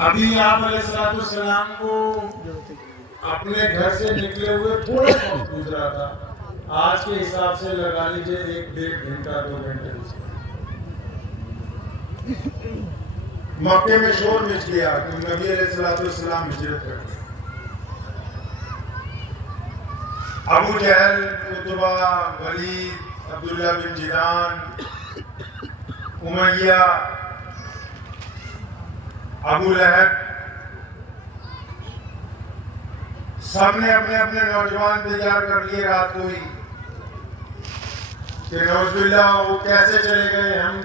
अभी आप अलैहिस्सलाम को अपने घर से निकले हुए थोड़ा वक्त गुजरा था, आज के हिसाब से लगा लीजिए 1-1.5 घंटा 2 घंटे मक्के में शोर मच गया कि नबी अलैहिस्सलाम हिजरत कर गए। अबू जहल, उतबा, वलीद, अब्दुल्ला बिन जिदान, उमैया, अबू लहब, सबने अपने अपने नौजवान तैयार कर लिए रात को ही कि नौजुबिल्लाह वो कैसे चले गए, हम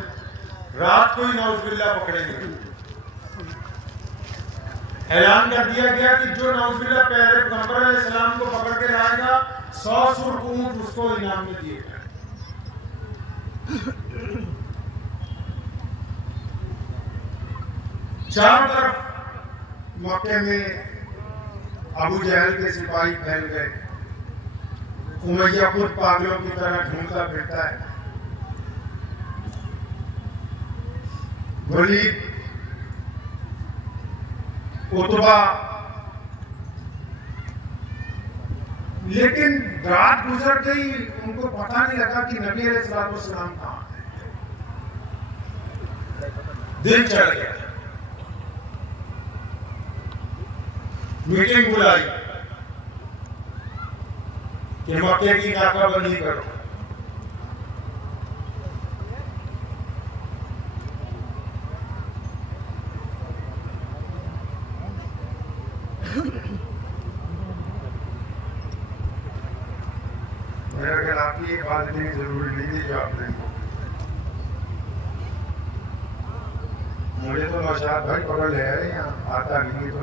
रात को ही नौजुबिल्लाह पकड़ेंगे। ऐलान कर दिया गया कि जो नौजुबिल्लाह पहले पैगंबर अलैहिस्सलाम को पकड़ के लाएगा 100 सुर्ख ऊंट उसको इनाम में दिए जाए। चारों तरफ मक्के में अबू जहल के सिपाही फैल गए। उमैया खुद पागलों की तरह ढूंढता फिरता है। वलीद, उतबा, लेकिन रात गुजर गई, उनको पता नहीं लगा कि नबी अलैहिस्सलाम कहां है। दिन चढ़ गया, मीटिंग बुलाई कि मक्के की नाकाबंदी करो। मेरा ख्याल आपकी ये बात इतनी जरूरी नहीं थी जो आपने, मुझे तो नौशाद भाई पकड़ ले आए, यहाँ आता नहीं तो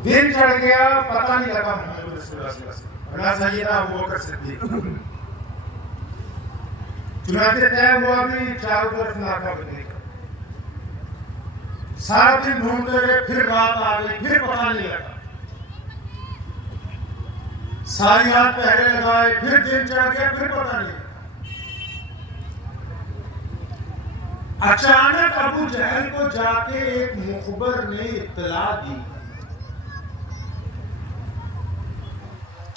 दिन चढ़ गया, पता नहीं लगा मोहम्मद रसूलुल्लाह सल्लल्लाहु अलैहि वसल्लम ना सैयदना अबू बकर सिद्दीक। चुनाचे तय हुआ भी चारों तरफ नाकाबंदी का, सारा दिन ढूंढते रहे, फिर रात आ गई, फिर पता नहीं लगा, सारी रात पहरे लगाए, फिर दिन चढ़ गया, फिर पता नहीं लगा। अचानक अबू जहल को जाके एक मुखबर ने इत्तला दी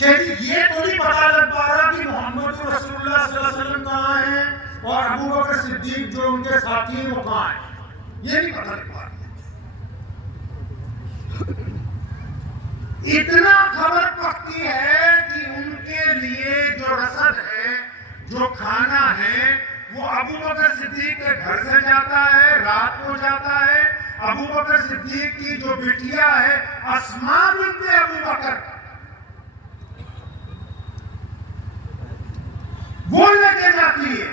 कि ये तो नहीं पता लग पा रहा कि मोहम्मद रसूलुल्लाह सल्लल्लाहु अलैहि वसल्लम कहाँ हैं और अबू बकर सिद्दीक जो उनके साथी हैं वो कहाँ हैं, ये नहीं पता लग पा रहा। इतना खबर पकती है कि उनके लिए जो रसद है, जो खाना है, वो अबू बकर सिद्दीक के घर से जाता है, रात को जाता है। अबू बकर सिद्दीक की जो बिटिया है अस्मा बिन्ते अबू बकर, वो लेके जाती है।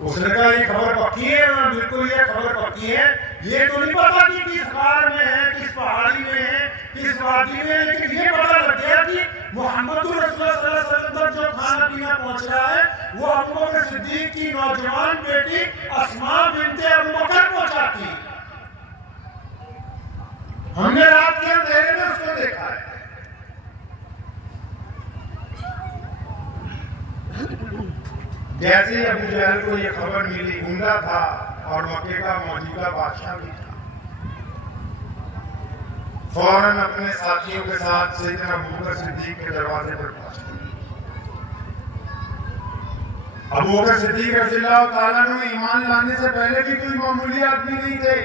उसने कहा ये खबर पक्की है, बिल्कुल ये खबर पक्की है, ये तो नहीं पता कि किस गार में है, किस पहाड़ी में है, किस वादी में है, लेकिन ये पता लग गया कि मोहम्मद रसूलुल्लाह सल्लल्लाहु अलैहि वसल्लम तक जो खाना पीना पहुंच रहा है वो अबू बकर सिद्दीक की नौजवान बेटी अस्मा बिन्ते अबू बकर पहुंचाती है। हमने रात के अंधेरे में उसको देखा है। जैसे ही अबू जहल को यह खबर मिली, गुंडा था और मक्के का मौजूदा बादशाह भी था, फौरन अपने साथियों के साथ सैयदना अबू बकर सिद्दीक के दरवाजे पर पहुंच गए। अबू बकर सिद्दीक रज़ियल्लाहु ताला अन्हु ईमान लाने से पहले भी कोई मामूली आदमी नहीं थे,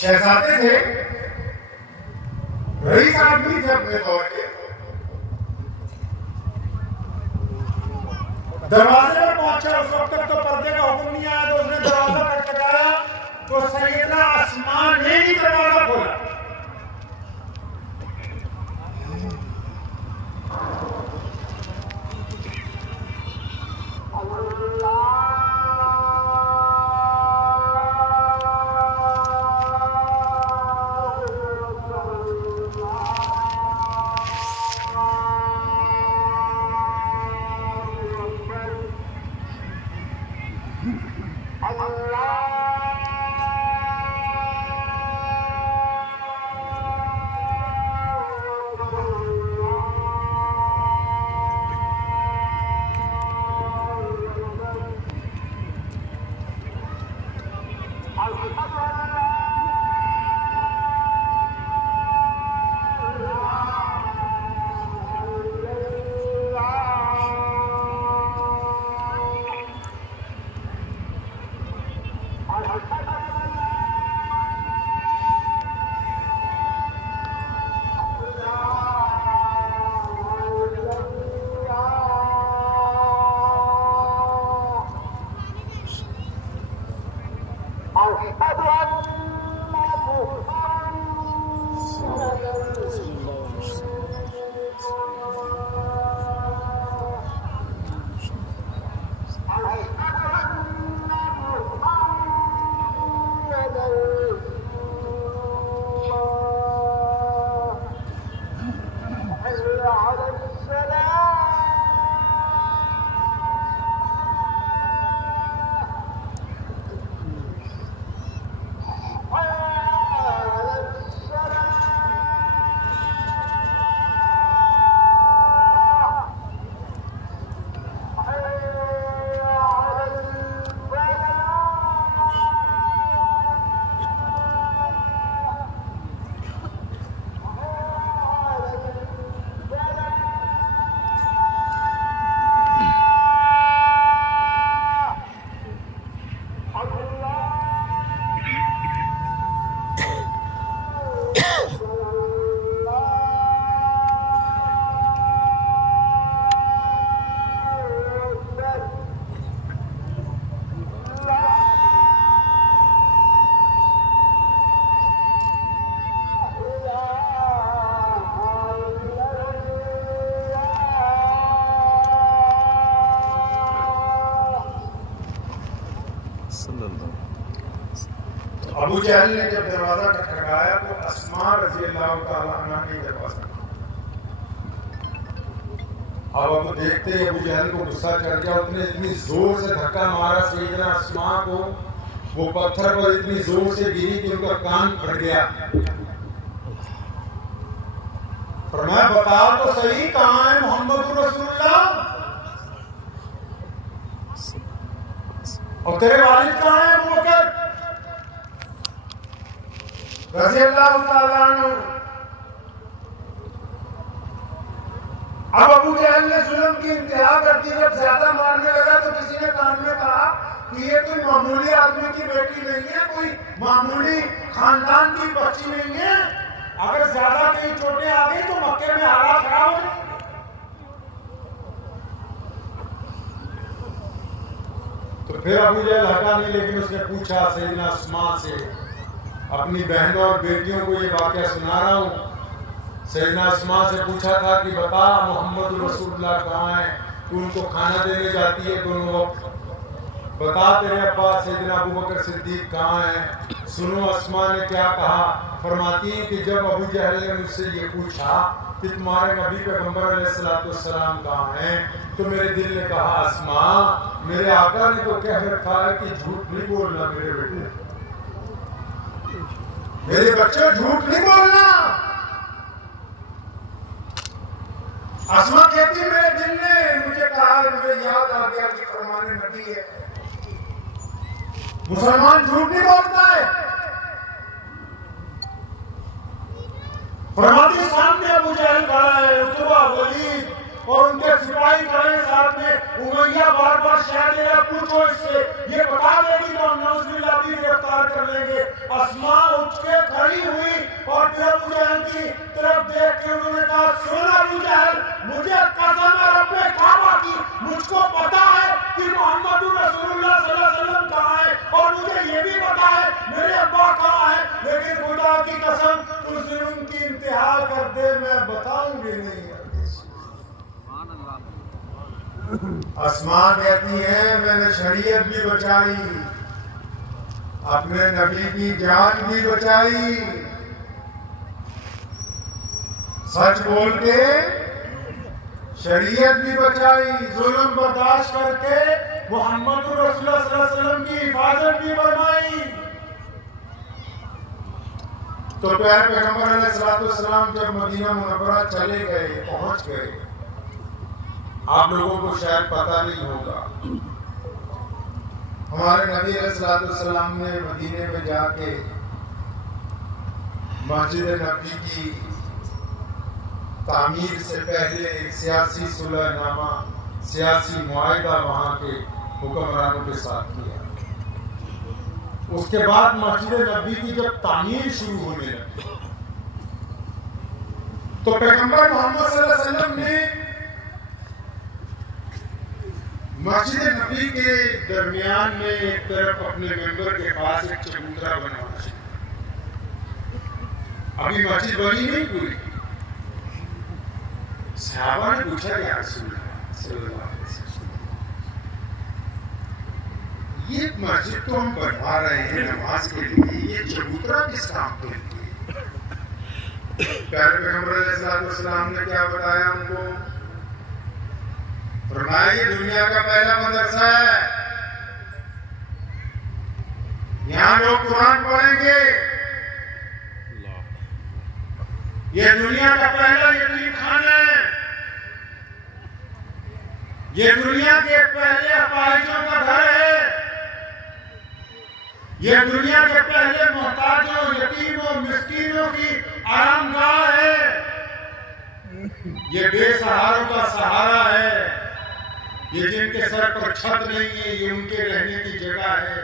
शहजादे थे, रईस आदमी थे अपने दौर के। दरवाजे पर पहुंचा, उस वक्त तक तो पर्दे का हुक्म नहीं आया, तो उसने दरवाजा खटखटाया तो सैयदना अस्मा ने ही दरवाजा खोला। अबू जहल ने जब दरवाजा खटखटाया तो अस्मा रजी अल्लाह तआला अन्हा ने दरवाजा, अब देखते ही अबू जहल को गुस्सा चढ़ गया। उसने इतनी जोर से धक्का मारा सैयदना अस्मा को, वो पत्थर पर इतनी जोर से गिरी कि उनका कान फट गया। फरमाया बता तो सही कहां है मोहम्मद रसूलुल्लाह, और तेरे वालिद कहां है अबू बकर रज़ी अल्लाह तआला अन्हु। अब अबू जहल ने जुल्म की इंतहा कर दी। जब ज्यादा मारने लगा तो किसी ने कान में कहा कि ये कोई मामूली आदमी की बेटी नहीं है, कोई मामूली खानदान की बच्ची नहीं है, अगर ज्यादा कहीं चोटें आ गई तो मक्के में हालात खराब हो जाएंगे। तो फिर अबू जहल हटा नहीं, लेकिन उसने पूछा सैयदना अस्मा से, अपनी बहनों और बेटियों को ये वाकया सुना रहा हूँ। सैयदना अस्मा से पूछा था कि बता मोहम्मद रसूलुल्लाह कहाँ है, तू उनको खाना देने जाती है दोनों वक्त, बता तेरे अब्बा सैयदना अबू बकर सिद्दीक कहाँ है। सुनो अस्मा ने क्या कहा। फरमाती है कि जब अबू जहल ने मुझसे ये पूछा कि तुम्हारे नबी पैगंबर अलैहिस्सलाम कहाँ हैं, तो मेरे दिल ने कहा अस्मा मेरे आका ने तो कह रखा है कि झूठ नहीं बोलना मेरे बेटे, मेरे बच्चों झूठ नहीं बोलना। अस्मा कहती मेरे दिल ने मुझे कहा, मुझे याद आ गया कि फरमाने नबी है, मुसलमान झूठ नहीं बोलता है। फरमाती सामने अबू जहल खड़ा है, उतबा वलीद और उनके सिपाही खड़े साथ में। उमैया बार बार शह दे रहा, पूछो इससे, ये बता देगी तो हम नौजुबिल्लाह भी गिरफ्तार कर लेंगे। अस्मा उठ के खड़ी हुई और फिर अबू जहल की तरफ देख के उन्होंने कहा सुन अबू जहल, मुझे कसम है रब्बे काबा की, मुझको पता है कि मोहम्मद रसूलुल्लाह सल्लल्लाहु अलैहि वसल्लम कहाँ है, और मुझे ये भी पता है मेरे अब्बा कहाँ है, लेकिन खुदा की कसम उस जुल्म की इंतहा कर दे, मैं बताऊंगी नहीं। अस्मा कहती है मैंने शरीयत भी बचाई, अपने नबी की जान भी बचाई, सच बोल के शरीयत भी बचाई, जुल्म बर्दाश्त करके मोहम्मद रसूलुल्लाह सल्लल्लाहु अलैहि वसल्लम की हिफाजत भी फरमाई। तो प्यारे पैगंबर अलैहिस्सलाम जब मदीना मुनव्वरा चले गए, पहुंच गए, आप लोगों को शायद पता नहीं होगा, हमारे नबी अलैहिस्सलाम ने मदीने में जाके मस्जिद नबी की तामीर से पहले एक सियासी सुलहनामा, सियासी मुआहिदा वहां के हुक्मरानों के साथ किया। उसके बाद मस्जिद नबी की जब तामीर शुरू होने लगी तो पैगंबर मोहम्मद सल्लल्लाहु अलैहि वसल्लम ने मस्जिद नबी के दरमियान में एक तरफ अपने मेंबर के पास एक चबूतरा बनवाना चाहिए। अभी मस्जिद बनी नहीं पूरी। सहाबा ने पूछा या रसूलल्लाह सल्लल्लाहु अलैहि वसल्लम, ये मस्जिद तो हम बनवा रहे हैं नमाज के लिए, ये चबूतरा किस काम के लिए? प्यारे पैगंबर अलैहिस्सलाम ने क्या बताया उनको? फरमाया ये दुनिया का पहला मदरसा है, यहाँ लोग कुरान पढ़ेंगे, ये दुनिया का पहला यतीम खाना है, ये दुनिया के पहले अपाहिजों का घर है, ये दुनिया के पहले मोहताजों, यतीमों, मिस्कीनों की आरामगाह है, ये बेसहारों का सहारा है, ये जिनके सर पर छत नहीं है ये उनके रहने की जगह है।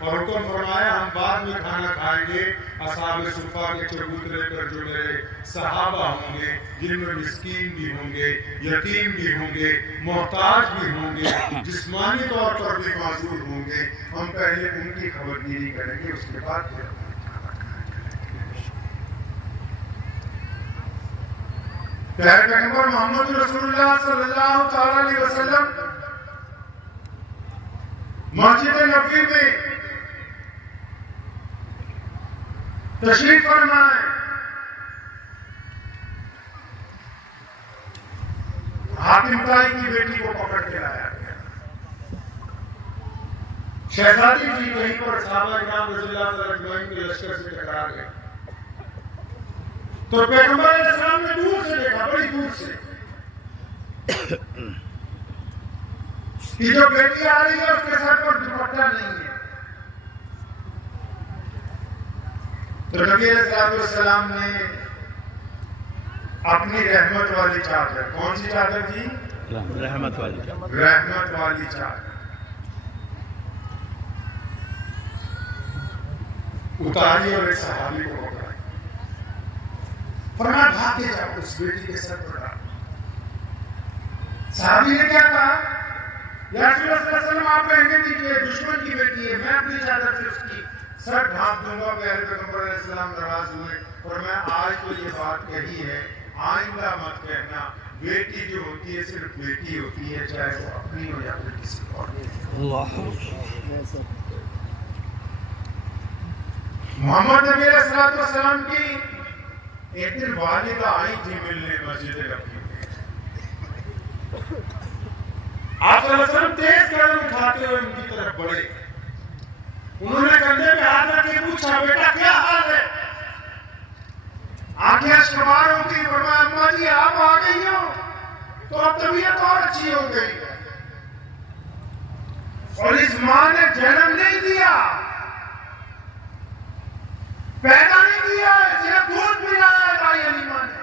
और हुक्म फरमाया हम बाद में खाना खाएंगे असहाबे सुफ़ा के चबूतरे पर जो मेरे सहाबा होंगे, जिनमें मिस्कीन भी होंगे, यतीम भी होंगे, मोहताज भी होंगे, जिस्मानी तौर पर भी माजूर होंगे, हम पहले उनकी खबरगिरी करेंगे, उसके बाद फिर प्यारे पैगंबर मोहम्मद रसूलुल्लाह सल्लल्लाहु अलैहि वसल्लम मस्जिद नबी में तशरीफ फरमाए। हातिम ताई की बेटी को पकड़ के लाया गया। शहजादी जी कहीं पर सहाबा किराम रज़ियल्लाहु अन्हुम के लश्कर से टकरा गया, तो पैगंबर अलैहिस्सलाम ने दूर से देखा, बड़ी दूर से, कि जो बेटी आ रही है उसके सर पर दुपट्टा नहीं है। तो नबी अलैहिस्सलाम ने अपनी रहमत वाली चादर, कौन सी चादर जी? रहमत वाली चादर, रहमत वाली चादर उतारी और एक सहाबी को पकड़ा, फरमाया भाग के जाओ, उस बेटी के सर पर डालो। सहाबी ने क्या कहा? या रसूल अल्लाह सल्लल्लाहु अलैहि वसल्लम, आप रहने दीजिए, दुश्मन की बेटी है, मैं अपनी चादर से उसकी सर ढांप दूंगा। प्यारे पैगंबर अलैहिस्सलाम नाराज हुए और मैं आज तो ये बात कही है, आइंदा मत कहना। बेटी जो होती है सिर्फ बेटी होती है, चाहे वो अपनी हो या फिर किसी और की। मोहम्मद नबी अलैहिस्सलाम की एक दिन वालिदा आई थी मिलने मस्जिद नबवी में। आप सल्लल्लाहु अलैहि वसल्लम तेज कदम उठाते हुए उनकी तरफ बढ़े, उन्होंने कंधे पे हाथ रख के पूछा, बेटा क्या हाल है? आंखें अश्कबार हो गई। फरमाया, अम्मा जी आप आ गई हो तो अब तबीयत और अच्छी हो गई। और इस मां ने जन्म नहीं दिया, पैदा नहीं किया, सिर्फ दूध पिलाया भाई अलीमा ने।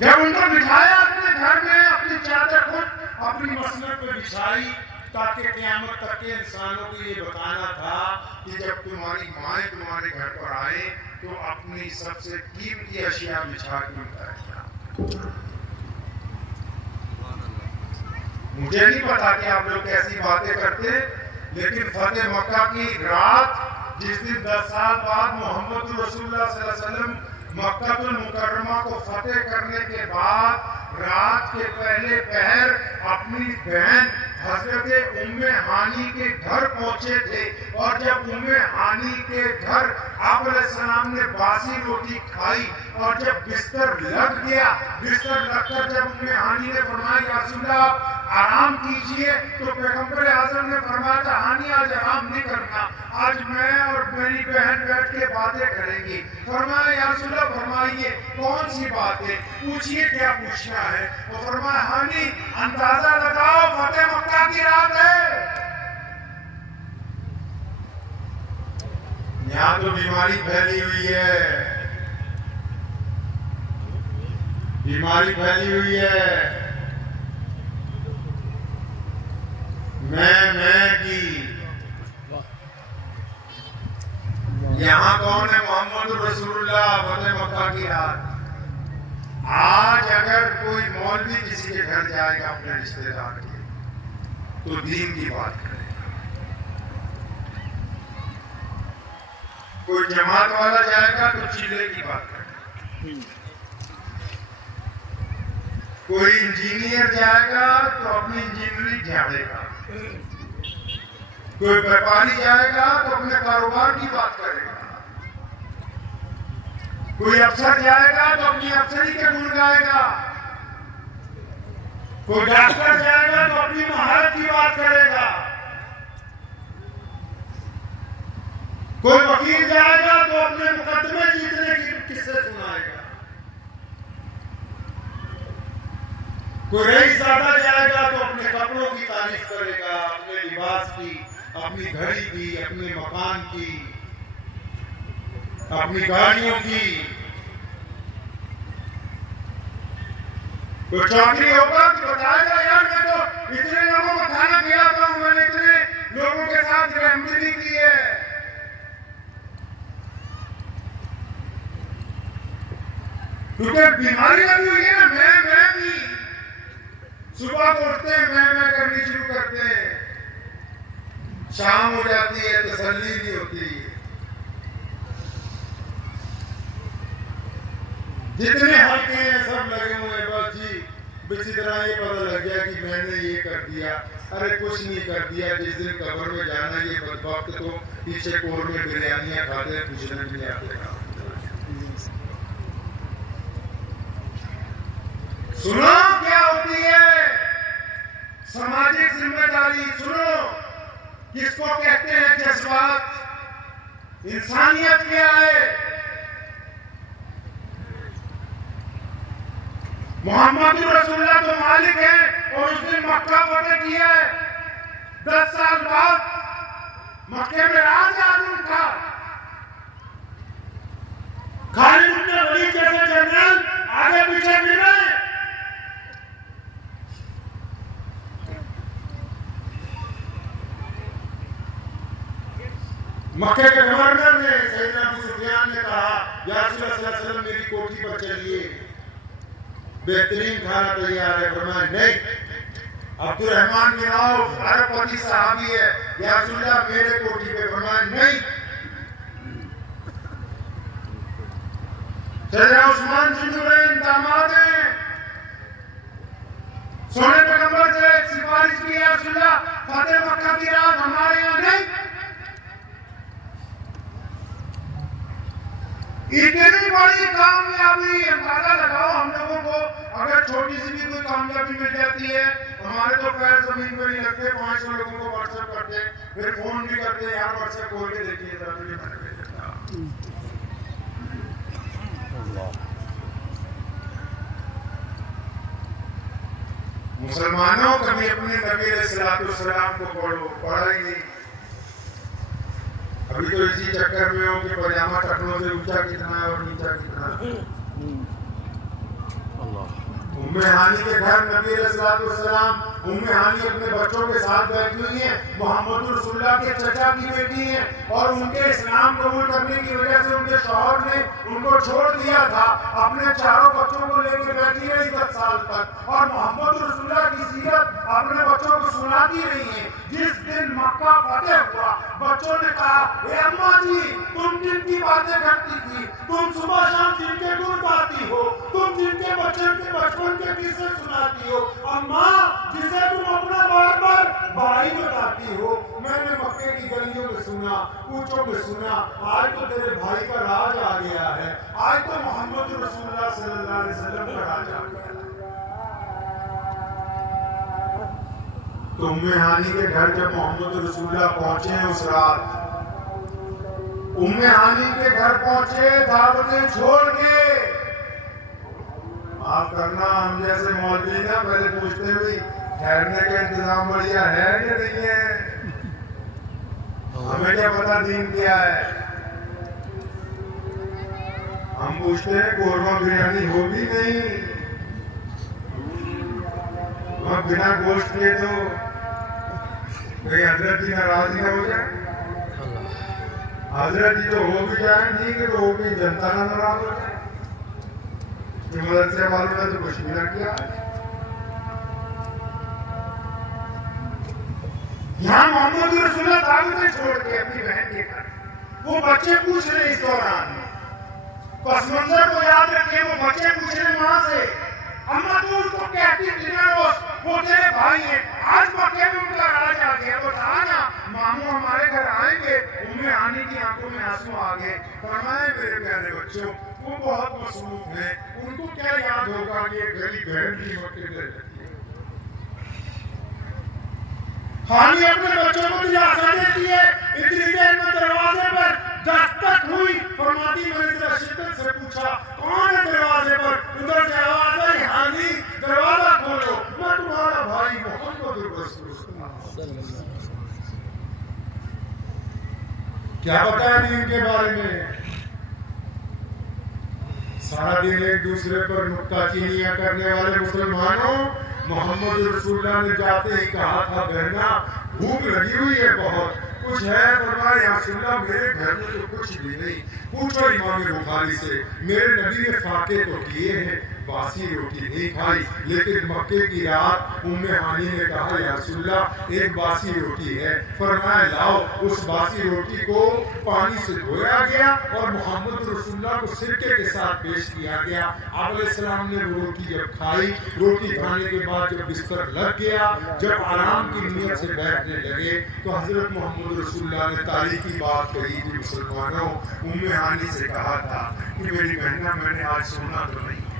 जब उनको बिठाया अपने घर में, अपनी चादर खुद अपनी मसनद पे बिछाई, ताकि क़यामत तक के इंसानों को ये बताना था कि जब तुम्हारी माएँ तुम्हारे घर पर आए तो अपनी सबसे कीमती अशिया बिछा के उनका एहतराम। मुझे नहीं पता कि आप लोग कैसी बातें करते, लेकिन फतेह मक्का की रात, जिस दिन 10 साल बाद मोहम्मद रसूलुल्लाह सल्लल्लाहु अलैहि वसल्लम मक्कातुल मुकर्रमा को फतेह करने के बाद रात के पहले पहर अपनी बहन हजरत उम्मे हानी के घर पहुंचे थे। और जब उम्मे हानी के घर आप अलैहिस्सलाम ने बासी रोटी खाई और जब बिस्तर लग गया, बिस्तर लगकर जब उम्मे हानी ने फरमाया, या रसूलल्लाह आप आराम कीजिए, तो पैगंबर आज़म ने फरमाया था, हानी आज आराम नहीं करना, आज मैं और मेरी बहन बैठ के बातें करेंगी। फरमाया, या रसूलल्लाह फरमाइए कौन सी बातें, पूछिए क्या पूछना है। वो फरमाया, हानी अंदाजा लगाओ फतेह मक्का की रात है, यहाँ तो बीमारी फैली हुई है, बीमारी फैली हुई है। मैं की यहाँ कौन है? मोहम्मद रसूलुल्लाह। फतेह मक्का की रात। आज अगर कोई मौलवी किसी के घर जाएगा अपने रिश्तेदार के, तो दीन की बात करेगा। कोई जमात वाला जाएगा तो चीले की बात करेगा। कोई इंजीनियर जाएगा तो अपनी इंजीनियरिंग झाड़ेगा। कोई व्यापारी जाएगा तो अपने कारोबार की बात करेगा। कोई अफसर जाएगा तो अपनी अफसरी के गुण गाएगा। कोई डॉक्टर जाएगा तो अपनी महारत की बात करेगा। कोई वकील जाएगा तो अपने मुकदमे जीतने की किस्से सुनाएगा। कोई रईसज़ादा जाएगा तो अपने कपड़ों की तारीफ करेगा, अपने लिबास की, अपनी घड़ी की, अपने मकान की, अपनी गाड़ियों की। कोई चौधरी होगा कि बताएगा, यार मैं तो इतने लोगों को खाना खिलाता हूं, मैंने इतने लोगों के साथ रहमदर्दी की है। क्योंकि बीमारी लगी हुई है ना, मैं भी सुबह को उठते हैं, मैं करनी शुरू करते हैं, शाम हो जाती है, तसल्ली नहीं होती। जितने हल्के हैं सब लगे हुए, बस जी इसी तरह ये पता लग गया कि मैंने ये कर दिया, अरे कुछ नहीं कर दिया, जिस दिन कब्र में जाना ये बदबख्त तो पीछे कोर में बिरयानियां खाते हैं, पूछने भी नहीं आते। सुनो क्या होती है सामाजिक जिम्मेदारी, सुनो किसको कहते हैं जज्बात, इंसानियत क्या है। मोहम्मद रसूलुल्लाह तो मालिक है और उस दिन मक्का फतेह किया है। 10 साल बाद मक्के में राज आदमी था। खालिद इब्न वलीद जैसे जनरल आगे पीछे मिल रहे हैं। मक्के के गवर्नर ने सैयदना अबू सुफियान ने कहा, या रसूलल्लाह सल्लल्लाहु अलैहि वसल्लम मेरी कोठी पर चलिए, बेहतरीन खाना तैयार है। फरमाया नहीं। अब्दुर्रहमान बिन औफ अरबपति सहाबी है, या रसूलल्लाह मेरे कोठी पे। फरमाया नहीं। सैयदना उस्मान जुन्नूरैन दामाद हैं, सोने पैगंबर से सिफारिश की, या रसूलल्लाह फतेह मक्का की रात हमारे यहाँ नहीं। इतनी बड़ी कामयाबी, अंदाजा लगाओ हम लोगों को अगर छोटी सी भी कोई कामयाबी मिल जाती है, हमारे तो पैर जमीन पर नहीं लगते। 500 लोगों को व्हाट्सएप करते, फिर फोन भी करते, यार व्हाट्सएप खोल के देखिए जरा मुझे मैंने भेजा था। मुसलमानों कभी अपने नबी अलैहिस्सलाम को पढ़ो, पढ़ेंगे। अभी तो इसी चक्कर में हो कि पजामा टकलों से ऊंचा कितना है और नीचा कितना है। उम्मे हानी के घर नबी अलैहिस्सलाम, उम्मे हानी अपने बच्चों के साथ बैठी हुई हैं। मोहम्मद रसूलुल्लाह के चचा की बेटी हैं और उनके इस्लाम कबूल करने की वजह से उनके शौहर ने उनको छोड़ दिया था। अपने चारों बच्चों को लेकर बैठी रही 10 साल तक और मोहम्मद रसूलुल्लाह की सीरत अपने बच्चों को सुनाती रही है। जिस दिन मक्का फतेह हुआ, बच्चों ने कहा, ए अम्मा जी तुम जिनकी बातें करती थी, तुम सुबह शाम जिनके गुण गाती हो, तुम जिनके बच्चों के बचपन के किस्से सुनाती हो, अम्मा जिसे तुम अपना बार बार भाई बताती हो, मैंने मक्के की गलियों में सुना, कूचों में सुना, आज तो तेरे भाई का राज आ गया है, आज तो मोहम्मद रसूलुल्लाह सल्लल्लाहु अलैहि वसल्लम का राज आ गया है। तो उम्मे हानी के घर जब मोहम्मद रसूलुल्लाह पहुंचे उस रात, उम्मे हानी के घर पहुंचे दावतें छोड़ के। माफ करना, हम जैसे मौलवी ना पहले पूछते हुए ठहरने का इंतजाम बढ़िया है या नहीं है, हमें क्या पता दीन क्या है। हम पूछते हैं कोरमा बिरयानी हो भी नहीं, वह बिना गोश्त के तो हजरत जी नाराज ना हो जाए। हजरत जी तो हो भी जाए ठीक है, तो हो भी जनता ना नाराज हो जाए। मदरसे वालों ने तो कुछ भी ना किया। यहाँ मोहम्मद रसूलुल्लाह दावतें छोड़ के अपनी बहन के घर, वो बच्चे पूछ रहे इस दौरान, पस मंजर को याद रखे, वो बच्चे पूछ रहे माँ से, अम्मा तू उनको कहती थी ना रोज वो तेरे भाई हैं, आज मक्के में उनका राज आ गया, बता ना मामू हमारे घर आएंगे। उम्मे हानी की आंखों में आंसू आ गए। फरमाए मेरे प्यारे बच्चों, वो बहुत मसरूफ है, उनको क्या याद होगा कि एक गली बहन की मक्के में रहती है। हानी अपने बच्चों को दिलासा देती है। इतनी देर में दरवाजे पर दस्तक हुई। फरमाती मैंने जरा शिद्दत से पूछा कौन है दरवाजे पर? उधर से आवाज आई, हानी दरवाजा खोलो, मैं तुम्हारा भाई मोहम्मद रसूलुल्लाह। क्या बताया इनके बारे में? सारा दिन एक दूसरे पर नुक्ताचीनियां करने वाले मुसलमानों, मोहम्मद रसूलुल्लाह ने जाते ही कहा था, बहना भूख लगी हुई है बहुत, कुछ है? फरमाया या रसूलुल्लाह मेरे घर में तो कुछ भी नहीं, पूछो इमाम बुखारी से, मेरे नबी ने फाके तो किए हैं बासी रोटी नहीं खाई। लेकिन मक्के की रात उम्मे हानी ने कहा या रसूलल्लाह एक बासी रोटी है। फरमाया लाओ। उस बासी रोटी को पानी से धोया गया और मोहम्मद रसूलुल्लाह को सिरके के साथ पेश किया गया। आप अलैहिस्सलाम ने वो रोटी जब खाई, रोटी खाने के बाद जब बिस्तर लग गया, जब आराम की नीयत से बैठने लगे तो हजरत मोहम्मद रसूलुल्लाह ने तारीखी बात कही थी मुसलमानों। उम्मे हानी से कहा था कि मेरी बहना मैंने आज सोना तो नहीं है,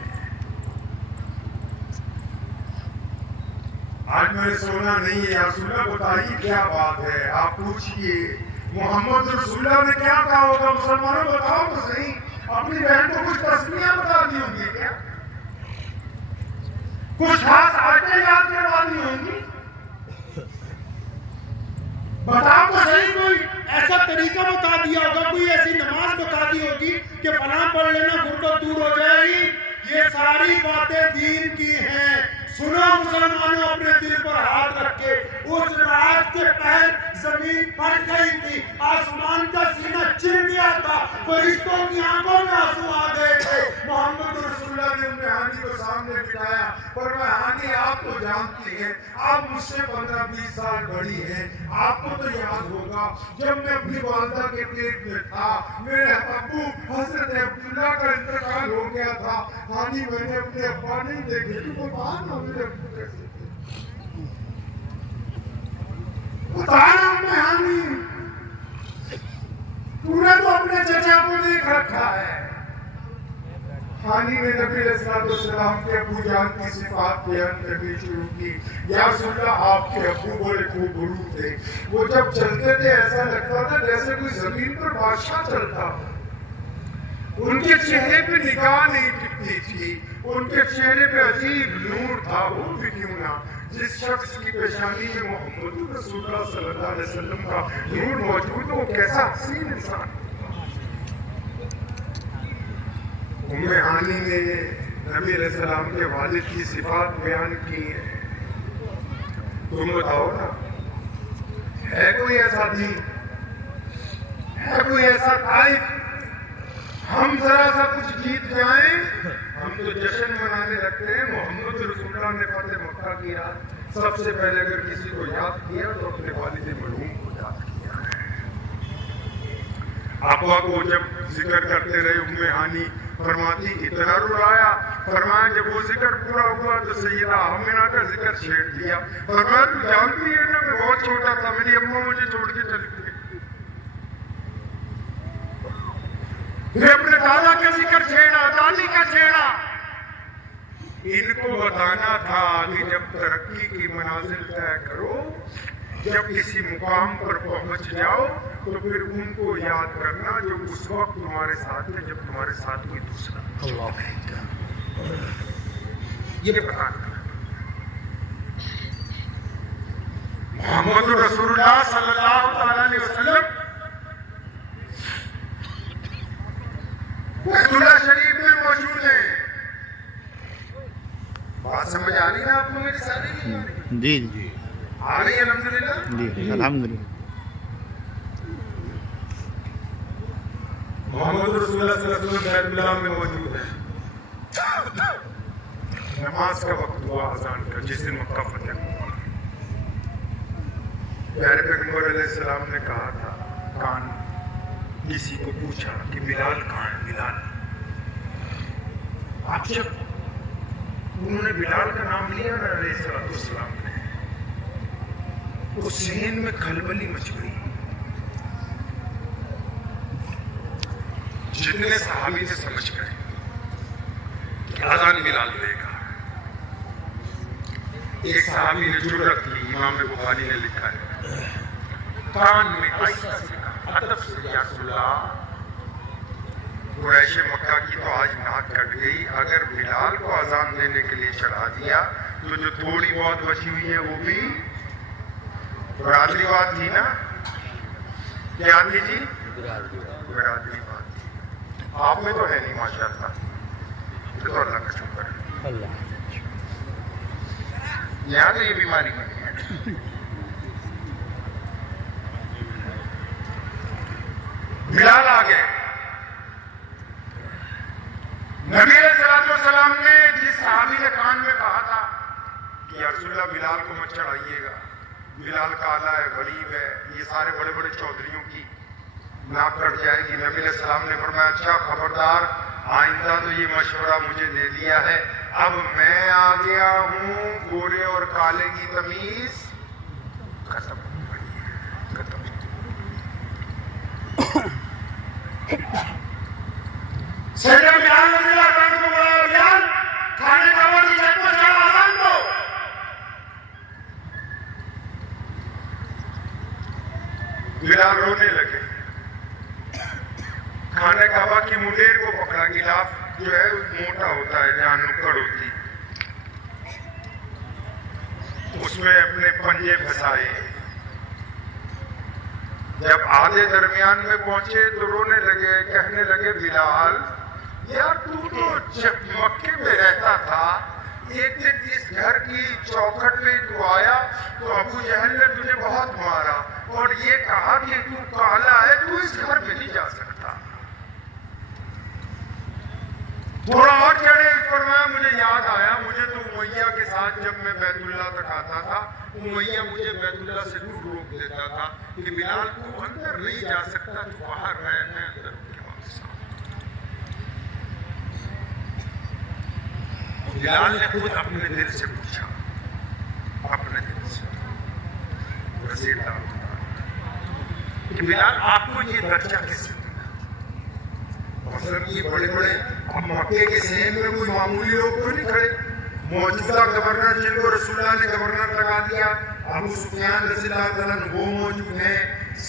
आज मैंने सोना नहीं है। या रसूलुल्लाह बताइए क्या बात है, आप पूछिए। मोहम्मद रसूलुल्लाह ने क्या कहा होगा? मुसलमानों बताओ तो सही, अपनी बहन को कुछ तस्वीरें बता दी होंगी क्या? कुछ खास आयतें याद करवा दी होंगी? बताओ तो सही, कोई ऐसा तरीका बता दिया होगा, कोई ऐसी नमाज बता दी होगी कि फलां पढ़ लेना गुर्बत दूर हो जाएगी। ये सारी बातें दीन की हैं। सुनो मुसलमानों, अपने दिल पर हाथ रख के, उस रात के पहर जमीन फट गई थी, आसमान का सीना चिर गया था, फरिश्तों की आंखों में आंसू आ गए थे। मोहम्मद रसूलुल्लाह ने उम्मे हानी को सामने बिठाया। पर मैं हानी आप तो जानती हैं, आप मुझसे 15-20 साल बड़ी हैं। आपको तो याद होगा जब मैं अपनी वालिदा के पेट में था, मेरे अब्बू हजरत अब्दुल्ला का इंतकाल हो गया था। हानी मैंने अपने अब्बा नहीं देखे, तुमको बात ना मेरे अब्बू कैसे थे? बताया मैं हानी, तूने तो अपने चचा को देख रखा है। हानी ने नबी अलैहिस्सलाम के अबू जान की सिफात बयान करनी शुरू की। या रसूलल्लाह आपके अबू बड़े खूबरू थे, वो जब चलते थे ऐसा लगता था जैसे कोई जमीन पर बादशाह चलता हो। उनके चेहरे पे निगाह नहीं टिकती थी, उनके चेहरे पे अजीब नूर था। वो भी क्यों ना, जिस शख्स की पेशानी में मोहम्मद रसूलुल्लाह सल्लल्लाहु अलैहि वसल्लम का नूर मौजूद हो, कैसा हसीन इंसान। उम्मे हानी ने नबी अलैहिस्सलाम के वालिद की सिफात बयान की है। तुम बताओ ना, है कोई ऐसा दीन, है कोई ऐसा ताइफ, हम जरा सा कुछ जीत जाएं, हम तो जश्न मनाने लगते हैं। मोहम्मद रसूलुल्लाह ने फतेह मक्का किया, सबसे पहले अगर किसी को याद किया तो अपने वालिद मरहूम को याद किया है। आपा को जब जिक्र करते रहे उम्मे हानी फरमाती इतना रुलाया। फरमाया जब वो जिक्र पूरा हुआ तो सैयदा आमिना का जिक्र छेड़ दिया। फरमाया तू जानती है ना मैं बहुत छोटा था, मेरी अम्मा मुझे छोड़ के चली गई। फिर अपने दादा का जिक्र छेड़ा, दादी का छेड़ा। इनको बताना था कि जब तरक्की की मनाजिल तय करो, जब किसी मुकाम पर पहुंच जाओ तो फिर उनको याद करना जो उस वक्त तुम्हारे साथ थे जब तुम्हारे साथ कोई दूसरा। ये बताना मोहम्मद रसूलुल्लाह सल्लल्लाहु अलैहि वसल्लम बैतुल्लाह शरीफ में मौजूद है। बात समझ आ रही ना आपको मेरी सारी? जी जी आ रही है अल्हम्दुलिल्लाह। जी अल्हम्दुलिल्लाह। मोहम्मद रसूलुल्लाह सल्लल्लाहु अलैहि वसल्लम बैतुल्लाह में मौजूद है। नमाज का वक्त हुआ अजान का, जिस दिन मक्का फतेह हुआ। प्यारे पैगंबर अलैहिस्सलाम ने कहा था, कान किसी को पूछा कि बिलाल कहाँ है, बिलाल। आप जब उन्होंने बिलाल का नाम लिया ना अलैहिस्सलाम ने, उस सीन में खलबली मच गई। जितने सहाबी से समझ गए कि अजान बिलाल देगा। एक सहाबी ने जुर्रत की, इमाम बुखारी ने लिखा है, कान में ऐसा अदब से या रसूलल्लाह, कुरैश मक्का की तो आज नाक कट गई, अगर बिलाल को अजान देने के लिए चढ़ा दिया तो जो थोड़ी बहुत बची हुई है वो भी बरादरी बात थी ना। क्या थी जी? बरादरी बात थी। आप में तो है नहीं माशाअल्लाह, तो अल्लाह का शुक्र है। यहाँ तो ये बीमारी बनी है। बिलाल आ गए। नबी अलैहिस्सलाम ने सहाबी ने कान में कहा था कि या रसूलल्लाह बिलाल को मत चढ़ाइएगा, बिलाल काला है, गरीब है, ये सारे बड़े बड़े चौधरियों की नाक कट जाएगी। नबी अलैहि सलाम ने फरमाया अच्छा खबरदार, आइंदा तो ये मशवरा मुझे दे दिया है, अब मैं आ गया हूँ, गोरे और काले की तमीज खत्म हो गई है, खत्म। सैयदना बिलाल रज़ियल्लाहु अन्हु को बोला, बिलाल खाने का वक्त छत पर जाओ, आज़ान दो। बिलाल रोने लगे, खाने काबा की मुंडेर को पकड़ा, गिलाफ जो है मोटा होता है, जहाँ नुक्कड़ होती, उसमें अपने पंजे फंसाए। जब आधे दरमियान में पहुंचे तो रोने लगे, कहने लगे बिलाल यार तू तो जब मक्के में रहता था, एक दिन इस घर की चौखट में तू आया तो अबू जहल ने तुझे बहुत मारा और ये कहा कि तू काला है, तू इस घर में नहीं जा सकता। थोड़ा और चढ़े, फरमाया मुझे याद आया, मुझे तो उमैया के साथ जब मैं बैतुल्लाह तक आता था, उमैया मुझे बैतुल्लाह से दूर रोक देता था कि बिलाल तू अंदर नहीं जा सकता, तू बाहर रह, मैं अंदर बिलाल ने खुद अपने दिल से पूछा, अपने दिल से कि बिलाल आपको ये दर्जा कैसे मिला? मतलब ये बड़े बड़े अब मक्के के शहर में कोई मामूली लोग तो नहीं खड़े, मौजूदा गवर्नर जिनको रसूलुल्लाह ने गवर्नर लगा दिया, अबू सुफियान रज़ियल्लाहु ताला अन्हु वो मौजूद हैं,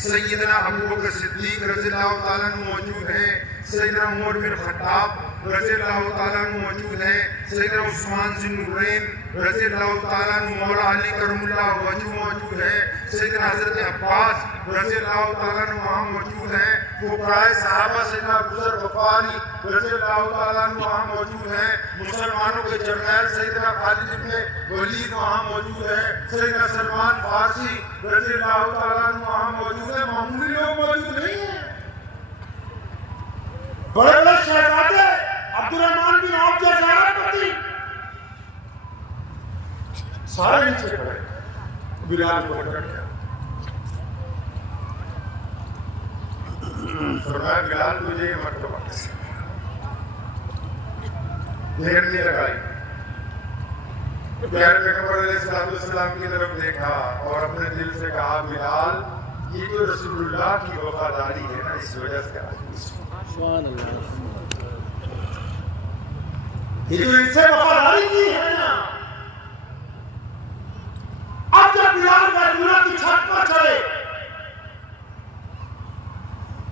सैयदना अबू बकर सिद्दीक रज़ियल्लाहु ताला अन्हु मौजूद हैं, सैयदना उमर बिन खत्ताब रज़ियल्लाहु ताला अन्हु मौजूद हैं, सैयदना उस्मान ज़ुन्नुरैन रज़ियल्लाहु ताला अन्हु, मौला अली करमुल्लाह वजह मौजूद है, सैयदना हज़रत अब्बास रज़ियल्लाहु ताला अन्हु वहाँ मौजूद हैं, फुक़राए सहाबा सैयदना बुज़र गफ़ारी रज़ियल्लाहु ताला अन्हु वहाँ मौजूद हैं, मुसलमानों के जर्नैल सैयदना खालिद इब्न वलीद वहाँ मौजूद है, सैयदना सलमान फारसी रज़ियल्लाहु ताला अन्हु वहाँ मौजूद है, मामूली लोग मौजूद नहीं है। बड़े बड़े शहजादे अब्दुर्रहमान बिन औफ जैसे अरबपति सारे नीचे खड़े, बिलाल को पकड़ गया। फरमाया बिलाल तुझे ये मर्तबा कैसे मिला? देर नहीं लगाई, प्यारे पैगंबर अलैहिस्सलाम की तरफ देखा और अपने दिल से कहा बिलाल ये जो रसूलुल्लाह की वफादारी है ना, इस वजह से ये जो इनसे वफादारी की है ना, अब जब बिलाल बैतुल्लाह की छत पर चढ़े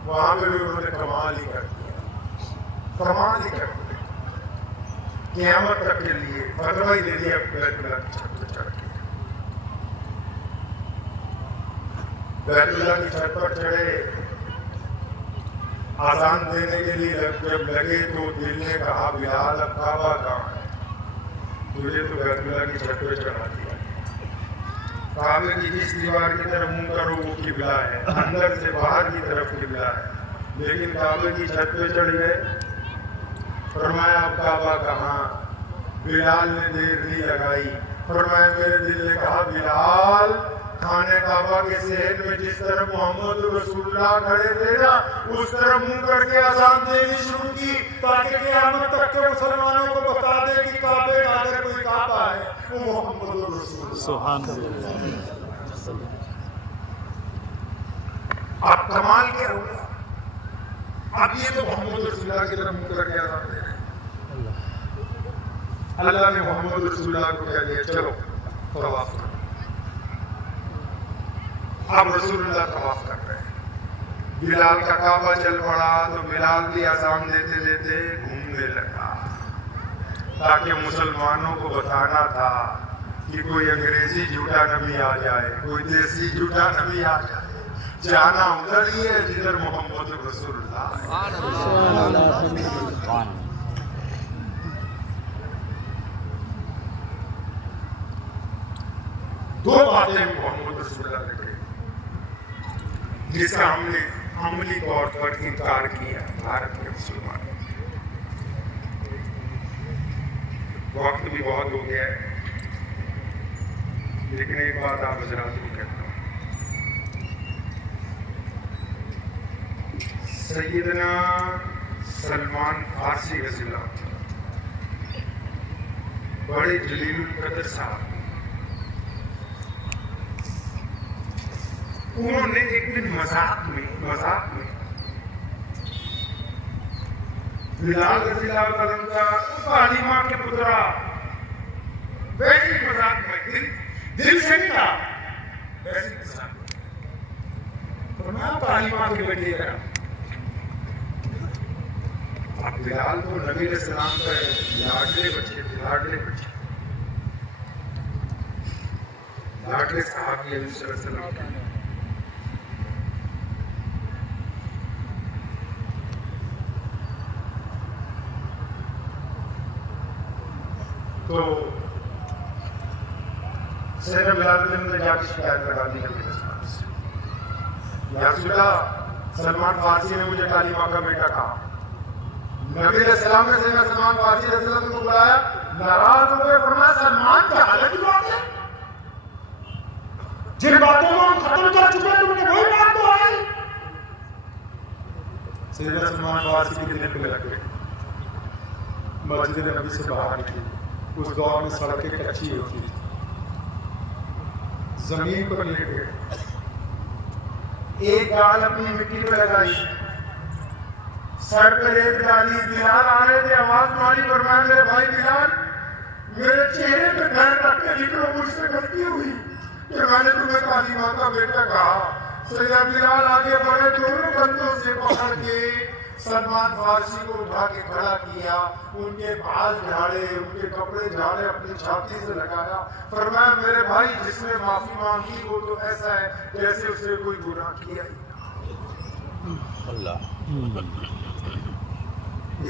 वहां पे भी उन्होंने कमाल ही कर दिया, कमाल ही कर दिया। क़यामत तक के लिए फतवा ही दे दिया, बैतुल्लाह की छत पर चढ़ के, बैतुल्लाह की छत पर चढ़े, आजान देने के लिए जब लगे तो दिल ने कहा बिलाल अब काबा कहाँ है? तुझे तो बैतुल्लाह की छत पे चढ़ा दिया। काबे की जिस दीवार की तरफ मुंह करो वो किबला है, अंदर से बाहर की तरफ किबला है, लेकिन काबे की छत पे चढ़ गए। फरमाया अब काबा कहाँ? बिलाल ने देर नहीं लगाई, फरमाया मेरे दिल ने कहा बिलाल खाने काबा के शहर में जिस तरफ मोहम्मद रसूलुल्लाह खड़े थे ना, उस तरफ मुंह करके अज़ान देनी शुरू की ताकि क़यामत तक के मुसलमानों को बता दे कि काबे का अगर कोई काबा है वो मोहम्मद रसूलुल्लाह। सुभान अल्लाह। अब कमाल क्या होगा? अब ये तो मोहम्मद रसूलुल्लाह की तरफ मुंह करके अज़ान दे रहे हैं। अल्लाह ने मोहम्मद रसूलुल्लाह को कह दिया चलो तवाफ करो। अब रसूलुल्लाह तवाफ कर रहे हैं, बिलाल का काबा चल पड़ा तो बिलाल भी अज़ान देते देते घूमने लगा, ताकि मुसलमानों को बताना था कि कोई अंग्रेजी झूठा नबी आ जाए, कोई देसी झूठा नबी आ जाए, जाना उधर ही है जिधर मोहम्मद रसूलुल्लाह है। दो बातें मोहम्मद रसूलुल्लाह ने कही जिसका हमने अमली तौर पर इनकार किया भारत के मुसलमानों। वक्त भी बहुत हो गया है, लेकिन एक बात आप हजरात को कहता हूँ, सैयदना सलमान फारसी रज़ियल्लाहु अन्हु बड़े जलीलुल कदर साहब, उन्होंने एक दिन मजाक में बिलाल रज़ियल्लाहु अन्हु का हालिमा के पुत्रा, वैसे मजाक में दिल से नहीं था, वैसे मजाक हालिमा के बेटे का। अब बिलाल तो नबी अलैहिस्सलाम का लाडले बच्चे थे, लाडले साहब ये नबी सल्लल्लाहु अलैहि वसल्लम के। तो सैयदना बिलाल ने जाकर शिकायत लगा दी नबी अलैहिस्सलाम से, या रसूलल्लाह सलमान फारसी ने मुझे कालीमा का बेटा कहा। नबी अलैहिस्सलाम ने सैयदना सलमान फारसी रज़ियल्लाहु अन्हु को बुलाया, नाराज हो गए, फरमाया सलमान क्या हालत की बात है, जिन बातों को हम खत्म कर चुके हैं तुमने वही बात तो आई। सैयदना सलमान फारसी के दिल पे लग गए, मस्जिद नबी से बाहर निकले। उस दौर में सड़कें कच्ची होती थी, जमीन पर लेट गए, एक गाल अपनी मिट्टी पे लगाई, सर पे रेत डाली। बिलाल आ रहे थे, आवाज मारी, फरमाया मेरे भाई बिलाल, मेरे चेहरे पे पैर रख के निकलो, मुझसे गलती हुई कि मैंने तुम्हें काली माँ का बेटा कहा। सैयदना बिलाल आगे बढ़े, दोनों कंधों से पकड़ के सलमान फारसी को उठा के खड़ा किया, उनके बाल झाड़े, उनके कपड़े झाड़े, अपनी छाती से लगाया, फरमाया मेरे भाई जिसने माफी मांगी वो तो ऐसा है जैसे उसने कोई गुनाह किया ही ना।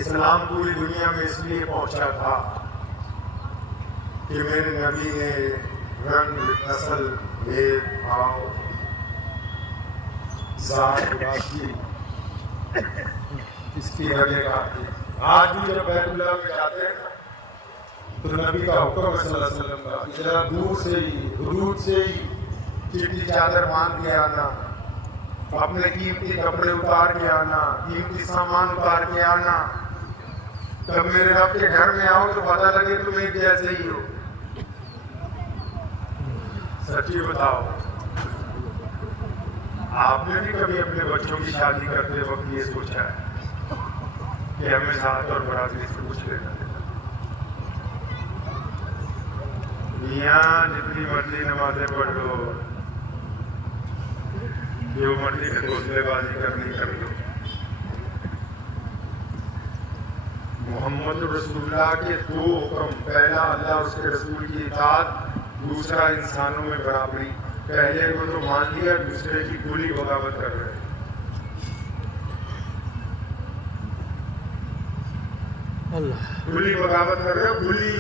इस्लाम पूरी दुनिया में इसलिए पहुंचा था कि मेरे नबी ने रंग, नस्ल, भेदभाव, जात की इसकी हदें काटी। आज भी जब बैतुल्लाह में जाते हैं तो नबी का हुक्म है सल्लल्लाहु अलैहि वसल्लम का, जरा दूर से ही, हुदूद से ही चिट्ठी चादर बांध के आना, अपने कीमती कपड़े उतार के आना, कीमती सामान उतार के आना, तब मेरे रब के घर में आओ तो पता लगे तुम एक जैसे ही हो। सच्ची बताओ, आपने भी कभी अपने बच्चों की शादी करते वक्त ये सोचा है कि हमें साथ और बरादरी से कुछ लेना देना? यहाँ जितनी मर्जी नमाजें पढ़ लो, जो मर्जी में घोसलेबाजी करनी कर लो, मोहम्मद रसूलुल्लाह के दो हुक्म, पहला अल्लाह उसके रसूल की इताअत, दूसरा इंसानों में बराबरी। पहले को तो मान लिया, दूसरे की खुली बगावत कर रहे। खुली बगावत कर रहे हो, खुली।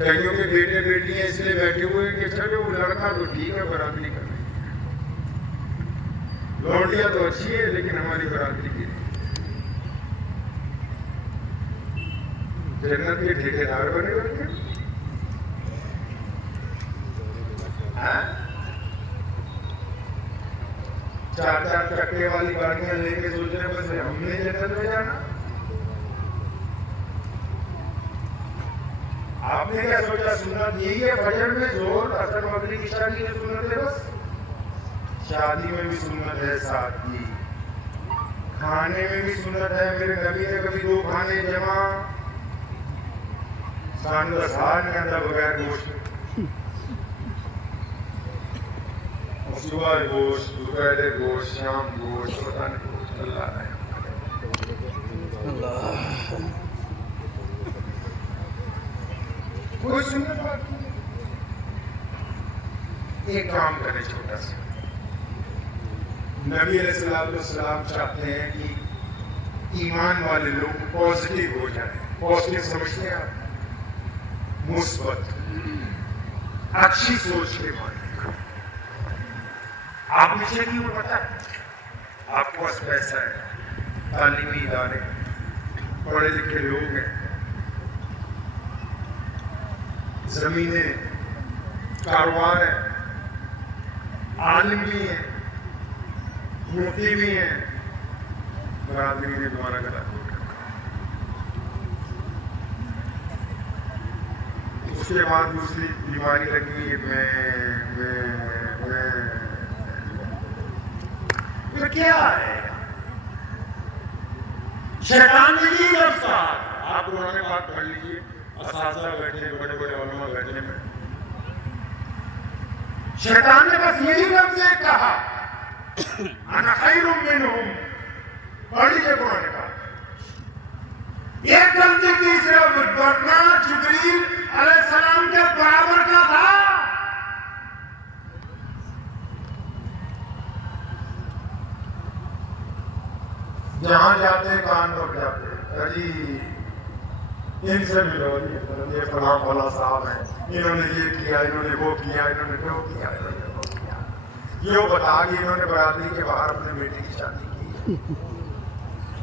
कईयों के बेटे बेटियां इसलिए बैठे हुए कि चलो वो लड़का तो ठीक है, बराबरी कर रही है, लौंडिया तो अच्छी है लेकिन हमारी बराबरी की जन्नत के ठेकेदार बने बैठे। चार चक्के वाली गाड़ियां लेके सोच रहे बस हमने जन्नत में जाना। आपने क्या सोचा सुन्नत यही है, फजर में जोर, असर, मगरिब, इशा की सुन्नत है बस। शादी में भी सुन्नत है, सादगी, खाने में भी सुन्नत है। मेरे नबी ने कभी दो खाने जमा साल नहीं आता बगैर गोश्त, सुबह गोश्त, दोपहर गोश्त, शाम गोश्त, पता नहीं गोश्त। अल्लाह कोई सुन्नत बात नहीं। एक काम करें छोटा सा, नबी अलैहिस्सलाम चाहते हैं कि ईमान वाले लोग पॉजिटिव हो जाए। पॉजिटिव समझते हैं आप? मुस्बत, अच्छी सोच के माने। आप पीछे क्यों पता है? आपके पास पैसा है, तालीमी इदारे, पढ़े लिखे लोग हैं, जमीनें, कारोबार है, आलिम भी है, मुफ्ती भी है, पर आदमी ने तुम्हारा गला घोट रखा। उसके बाद दूसरी बीमारी लगी, मैं क्या है? शैतान ने ली रफ्तार। आप लोगों ने बात कर लीजिए, असातिज़ा बैठे, बड़े बड़े उलमा बैठे में, शैतान ने बस यही लफ्ज़ कहा, अना खैरुम मिनहुम। पढ़ लीजिए कुरान का। एक गलती की सिर्फ वरना जिब्रील अलैहिस्सलाम के बराबर का था। जहां जाते कान पर जाते, अजी इनसे मिलो, ये फला फला साहब हैं, इन्होंने ये किया, इन्होंने वो किया, इन्होंने वो किया, इन्होंने वो किया। ये बता कि इन्होंने बरादरी के बाहर अपने बेटे की शादी की,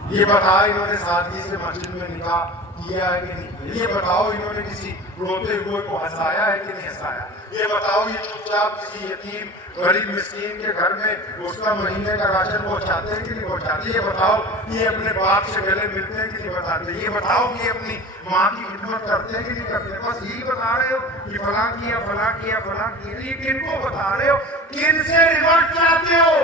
ये बताओ इन्होंने सादगी से मस्जिद में निकाह किया है कि नहीं, ये बताओ इन्होंने किसी रोते हुए को हंसाया है कि नहीं हंसाया, ये बताओ ये चुपचाप किसी यतीम गरीब मिस्कीन के घर में उसका महीने का राशन पहुंचाते हैं कि नहीं पहुंचाते, ये बताओ ये अपने बाप से गले मिलते हैं कि नहीं बताते, ये बताओ कि अपनी माँ की खिदमत करते हैं कि नहीं करते। बस यही बता रहे हो कि फला किया, फला किया, फला किया। ये किनको बता रहे हो, किनसे रिवॉर्ड चाहते हो?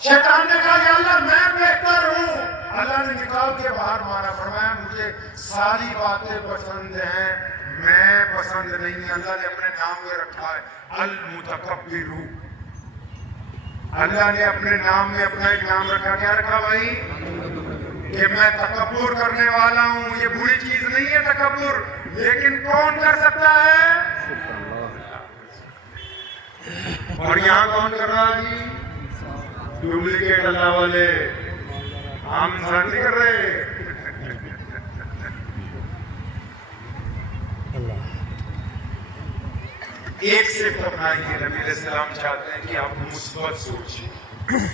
शैतान ने कहा या अल्लाह मैं बेहतर हूं, अल्लाह ने निकाल के बाहर मारा। फरमाया मुझे सारी बातें पसंद हैं, मैं पसंद नहीं है। अल्लाह ने अपने नाम में रखा है अल मुतकब्बिरू। अल्लाह ने अपने नाम में अपना एक नाम रखा। क्या रखा भाई? कि मैं तकब्बुर करने वाला हूं। ये बुरी चीज नहीं है तकब्बुर, लेकिन कौन कर सकता है? और यहां कौन कर रहा है जी? डुप्लीकेट अल्लाह वाले, आम इंसान नहीं कर रहे। एक सिर्फ अपनाइए, नबी अलैहि सलाम चाहते हैं कि आप मुस्बत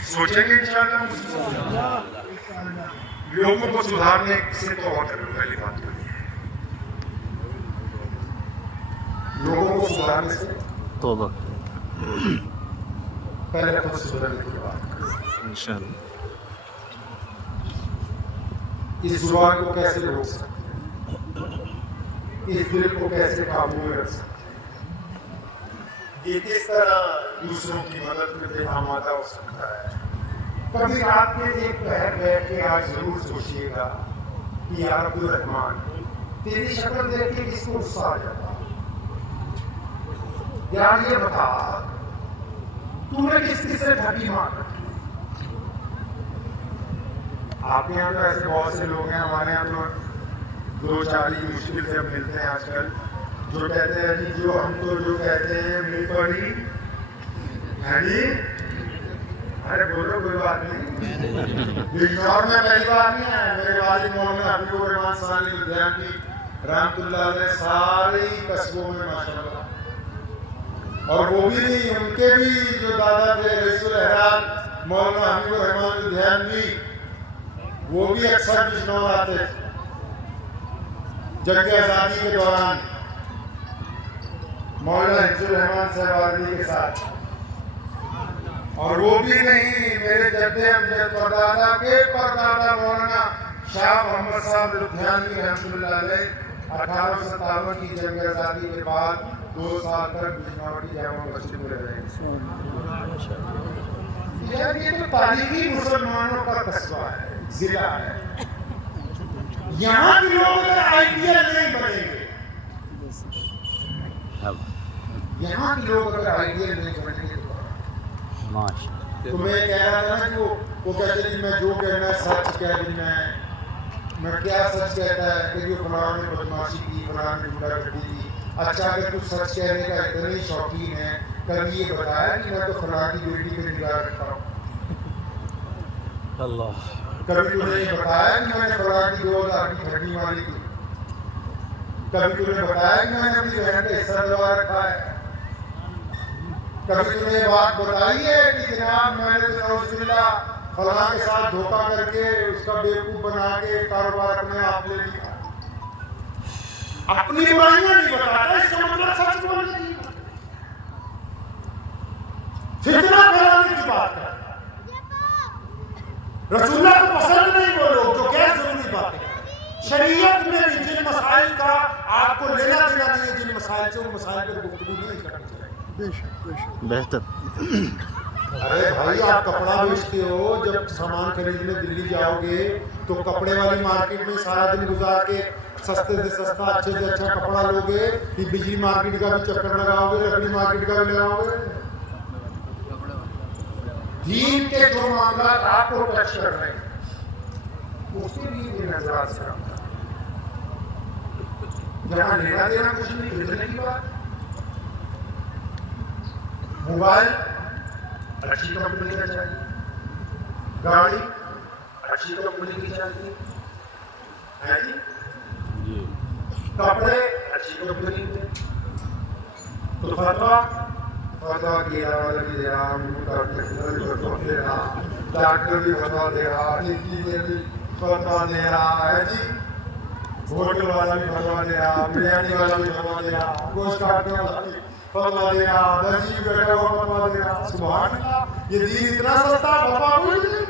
सोचेंगे इंशाअल्लाह मुस्बत। लोगों को सुधारने से तो और पहली बात तो ये है, लोगों को सुधारने से तौबा पहले खुद सुधरने की बात इंशाअल्लाह। इस जुबान को कैसे रोक सकते हैं, इस दिल को कैसे काबू में रख सकते हैं, ये किस तरह दूसरों की मदद में बेहमादा हो सकता है। कभी रात के एक पहर बैठ के आज जरूर सोचिएगा कि या अब्दुल रहमान, तेरी शक्ल देख के किसको गुस्सा आ जाता? यार ये बता, तूने किस किससे ठगी मार रखी? आपके यहाँ तो ऐसे बहुत से लोग हैं, हमारे यहाँ तो दो चार ही मुश्किल से अब मिलते हैं आजकल, जो कहते हैं कि जो हम तो जो कहते हैं मुंह पर ही है जी। अरे बोलो कोई बात नहीं, इग्नोर में पहली बात नहीं है। मेरे वालिद मोहम्मद हबीबुर रहमान सानी लुधियानवी रहमतुल्लाह अलैह सारे कस्बों में माशाअल्लाह, और वो भी नहीं, उनके भी जो दादा थे रईसुल एहराम मौलाना हबीबुर रहमान लुधियानवी, वो भी अक्सर बिजनौर आते थे जंग आज़ादी के दौरान मौलाना हिफ्जुर रहमान साहब आर्मी के साथ। और वो भी नहीं, मेरे जद्दे अमजद परदादा के परदादा मौलाना शाह मोहम्मद साहब लुधियानवी रहमतुल्लाह अलैह 1857 की जंग आज़ादी के बाद 2 साल तक बिजनौर की जामा मस्जिद में रहे। यार ये तो तारीखी मुसलमानों का कस्बा है, जिला है। यहाँ के लोग अगर आइडियल नहीं बनेंगे, यहाँ के लोग अगर आइडियल नहीं बनेंगे तो मैं कह रहा था ना कि वो कहते हैं मैं जो कहना है सच कह देना है। मैं क्या सच कहता है कि जो फलां ने बदमाशी की, फलां ने गुंडागर्दी की। अच्छा अगर तू सच कहने का इतना ही शौकीन है, कभी ये बताया कि मैं तो फलां की बेटी पे निगाह रखता हूँ? अल्लाह, कभी तूने ये बताया कि मैंने फलां की 2000 की ठगी मारी थी? कभी तूने बताया कि मैंने अपनी बहन का हिस्सा दबा रखा है? कभी तुमने बात बताई है कि जनाब मैंने नौजुबिल्लाह फलां के साथ धोखा करके उसका बेवकूफ बना के कारोबार अपने आप ले लिया? अपनी बुराइयां नहीं बताता, इसका मतलब सच बोलने की, फितना फैलाने की बात है। रसूलुल्लाह को पसंद नहीं वो लोग जो गैर जरूरी बातें। शरीयत में भी जिन मसाइल का आपको लेना देना नहीं है, जिन मसाइल से, उन मसाइल पर गुफ्तगू नहीं करनी चाहिए। बेहतर। अरे भाई, आप कपड़ा बेचते हो, जब सामान खरीदने दिल्ली जाओगे तो कपड़े वाली मार्केट में सारा दिन गुजार के सस्ते से सस्ता, अच्छे से अच्छा कपड़ा लोगे, फिर बिजली मार्केट का भी चक्कर लगाओगे, लकड़ी मार्केट का भी लगाओगे। दीन के जो मामला आपको टच कर रहे हैं उसके लिए भी नजर से जहां लेना देना कुछ नहीं, खरीदने की बात। मोबाइल अच्छी कंपनी का चाहिए, गाड़ी अच्छी कंपनी की चाहिए, है जी? कपड़े अच्छी कंपनी के, तो फतवा की वाले भी दे रहा, डॉक्टर भी फतवा दे रहा, इंजीनियर भी फतवा दे रहा, है जी? होटल वाला भी फतवा दे रहा, बिरयानी वाला भी फतवा दे रहा, गोश्त काटने वाला भी फतवा दे रहा, दर्जी बैठा हुआ फतवा दे रहा। सुभान अल्लाह, ये दीन इतना सस्ता, फतवा कोई नहीं।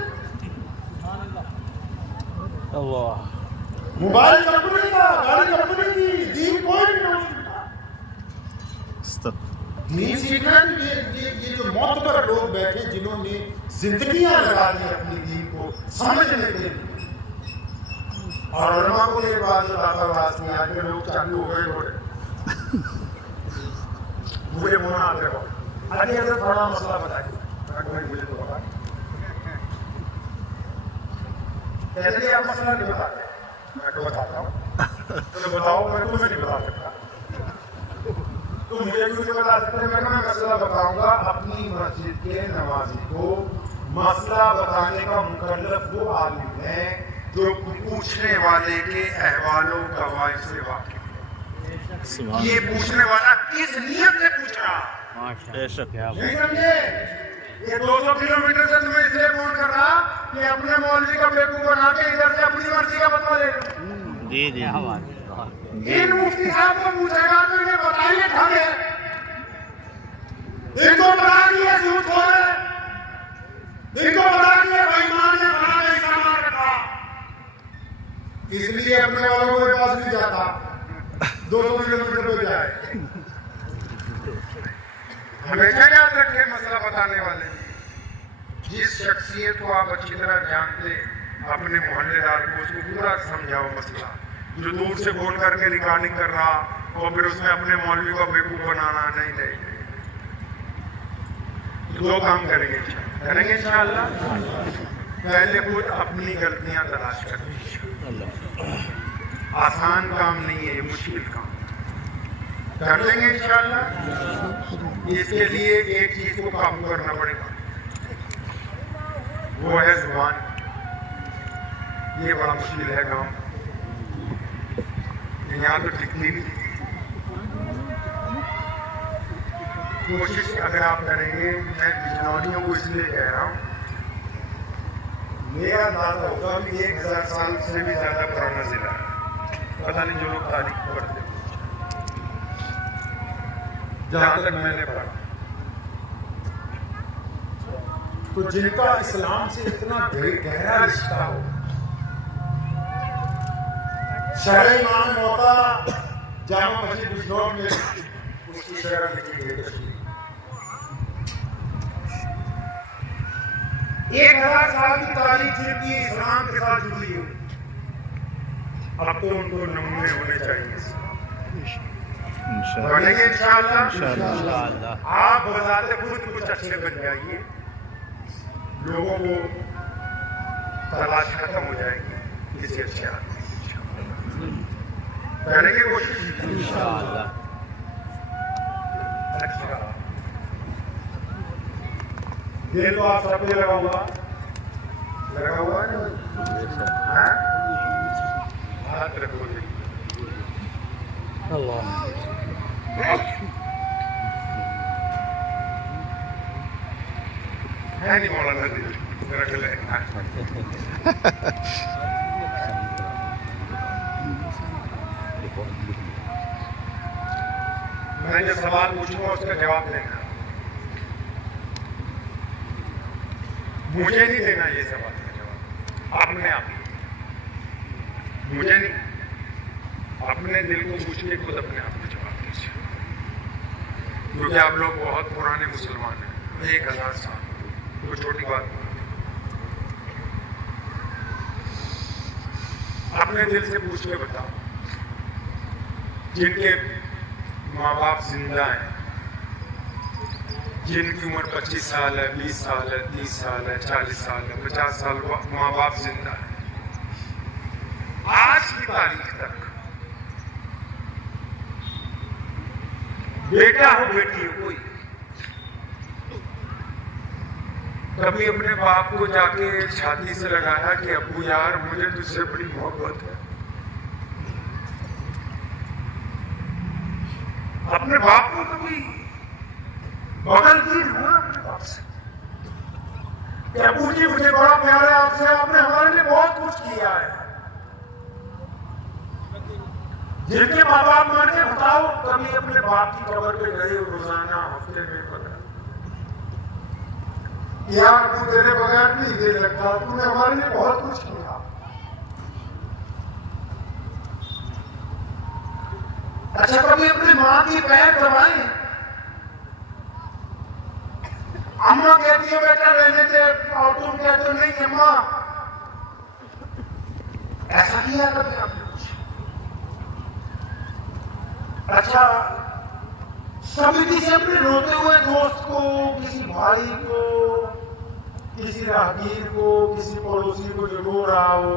मोबाइल कंपनी का, गाड़ी कंपनी की, दीन कोई भी नहीं। दीन सीखना, ये जो मौत पर लोग बैठे जिन्होंने जिंदगियां लगा दी अपनी दीन को समझने के लिए, और उलमा को ये बात बतावास में आके लोग चालू हो गए थोड़े मुझे बोलना आते हो। आगे अगर थोड़ा मसला बताइए, मुझे तो बता पहले आप मसला नहीं बताते, मैं तो बताता हूँ। तो बताओ, मैं तुम्हें नहीं बता सकता, तो मुझे भी बता सकते हैं। मैं मसला बताऊंगा, अपनी मस्जिद के नमाजी को मसला बताने का मुकल्लफ वो आलिम है जो पूछने वाले के अहवालों गवाही से वाकिफ है। ये पूछने वाला किस नियत से पूछ रहा, नहीं समझे? ये 200 किलोमीटर से तुम्हें इसलिए फोन कर रहा कि अपने मौलवी का बेवकूफ बना के इधर से अपनी मर्जी का बतवा ले। जी जी इन मुफ्ती साहब को पूछेगा तो इन्हें बताइए ठगे, इनको बता दिए झूठ हो रहे, इनको बता दिए बेईमान ने बना के सामान रखा, इसलिए अपने वालों के पास नहीं जाता, 200 किलोमीटर पे जाए। हमेशा याद रखें, मसला बताने वाले जिस शख्सियत को आप अच्छी तरह जानते, अपने मोहल्लेदार को उसको पूरा समझाओ मसला। जो दूर से फोन करके रिकॉर्डिंग कर रहा और फिर उसमें अपने मौलवी को बेवकूफ बनाना, नहीं नहीं। दो काम करेंगे इंशाअल्लाह। पहले खुद अपनी गलतियां तलाश करें। आसान काम नहीं है, ये मुश्किल काम कर लेंगे इंशाअल्लाह। इसके लिए एक चीज को काबू करना पड़ेगा, वो है जुबान। ये बड़ा मुश्किल है काम, यहाँ तो टिकनी नहीं। कोशिश अगर आप करेंगे, मैं बिजनौरियों को इसलिए कह रहा हूँ, मेरा अंदाजा होगा कि 1000 साल से भी ज्यादा पुराना जिला है। पता नहीं जो लोग तारीख पढ़ते, जहां तक मैंने पढ़ा, तो जिनका इस्लाम से इतना गहरा रिश्ता हो, शहर इमाम मोता जामा मस्जिद बिजनौर में उसकी शहर लिखी गई तस्वीर 1000 साल की तारीख जिनकी इस्लाम के साथ जुड़ी हुई, अब तो उनको नमूने होने चाहिए। बनेंगे इंशाअल्लाह। आप बजाते खुद कुछ अच्छे बन जाइए, लोगों को तलाश खत्म हो जाएगी किसी अच्छे आदमी। करेंगे कोशिश इंशाअल्लाह। अच्छा, ये तो आप सब पे लगा हुआ है ना? हाथ रखो जी। अल्लाह है नहीं मौलाना जी, रख ले। मैं जो सवाल पूछूंगा उसका जवाब देना। मुझे नहीं देना ये सवाल का जवाब, अपने आप, मुझे नहीं, अपने दिल को पूछ के खुद अपने आप को जवाब दीजिए, क्योंकि आप लोग बहुत पुराने मुसलमान हैं, 1000 साल, कोई छोटी बात नहीं। अपने दिल से पूछ के बताओ, जिनके माँ बाप जिंदा हैं, जिनकी उम्र 25 साल है, 20 साल है, 30 साल है, 40 साल है, 50 साल माँ बाप जिंदा है, आज की तारीख तक बेटा हो बेटी हो, कोई कभी अपने बाप को जाके छाती से लगाया कि अब्बू यार मुझे तुझसे बड़ी मोहब्बत है? अपने बाप को कभी बगल की हुआ अपने बाप से कि अब्बू जी मुझे बड़ा प्यार है आपसे, आपने हमारे लिए बहुत कुछ किया है? जिनके माँ बाप मर के बताओ कभी अपने बाप की कब्र पे गए रोजाना हफ्ते में पकड़ा, यार तू तेरे बगैर नहीं दे लगता, तूने हमारे लिए बहुत कुछ किया। अच्छा कभी अपने माँ की पैर दबाए? अम्मा कहती है बेटा रहने दे और तुम कहते हो नहीं अम्मा, ऐसा किया कभी आपने? अच्छा कभी किसी अपने रोते हुए दोस्त को, किसी भाई को, किसी राहगीर को, किसी पड़ोसी को जो रो रहा हो,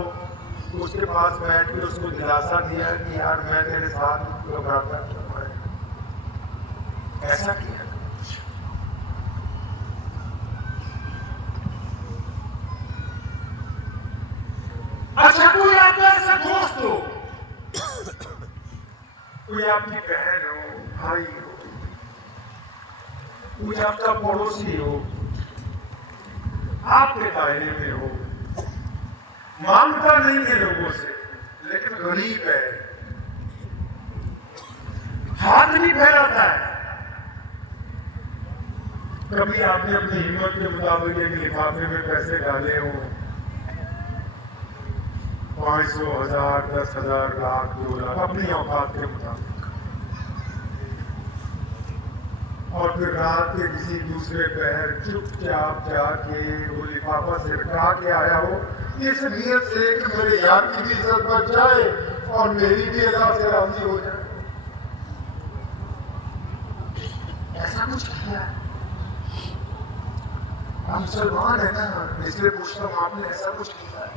तो उसके पास बैठ के उसको दिलासा दिया कि यार मैं तेरे साथ घबराता क्यों है? ऐसा किया? अच्छा कोई आपका ऐसा दोस्त हो, कोई आपकी बहन हो, भाई हो, कोई आपका पड़ोसी हो, आपके दायरे में हो, मांगता नहीं है लोगों से लेकिन गरीब है, हाथ नहीं फैलाता है, कभी आपने अपनी हिम्मत के मुताबिक एक लिफाफे में पैसे डाले हो, 500, 1000, 10,000, लाख, 2 लाख अपनी औकात के मुताबिक, और फिर रात के किसी दूसरे पहर चुपचाप जाके वो लिफाफा सिरका के आया हो इस नीयत से कि मेरे यार की भी इज्जत बच जाए और मेरी भी अल्लाह से राजी हो जाए, ऐसा कुछ किया? हम मुसलमान है ना, इसलिए पूछता हूं आपने ऐसा कुछ किया है?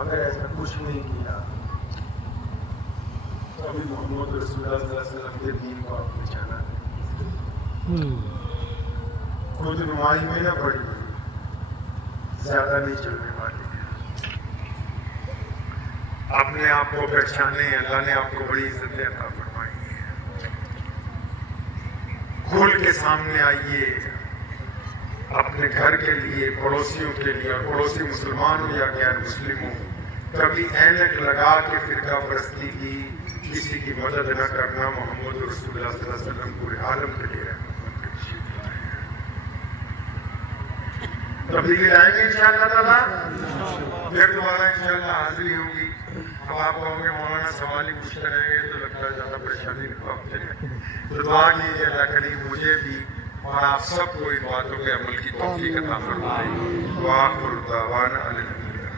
अगर ऐसा कुछ नहीं किया तो अभी मोहम्मद रसूलुल्लाह सल्लल्लाहु अलैहि वसल्लम के दीन को आपने जाना है, खुद नुमाई में ना पड़ी, ज्यादा नहीं चलने वाली है, अपने आप को पहचाने, अल्लाह ने आपको बड़ी इज्जतें अता फरमाई है, खुल के सामने आइए, अपने घर के लिए, पड़ोसियों के लिए, और पड़ोसी मुसलमान हो या गैर मुस्लिम हो, कभी ऐनक लगा के फिरका परस्ती की, किसी की मदद न करना मोहम्मद रसूलुल्लाह सल्लल्लाहु अलैहि वसल्लम पूरे आलम के लिए तब्दीली लाएंगे इंशाअल्लाह ताला, फिर दोबारा इंशाअल्लाह हाजिरी होगी। अब आप कहोगे मौलाना सवाल ही पूछते रहेंगे तो लगता है ज़्यादा परेशानी नहीं होगी, तो दुआ कीजिए अल्लाह करीम मुझे भी और आप सबको इन बातों के अमल की तौफीक अता फरमाए। दुआ कुल दावाना अल्हम्दुलिल्लाह।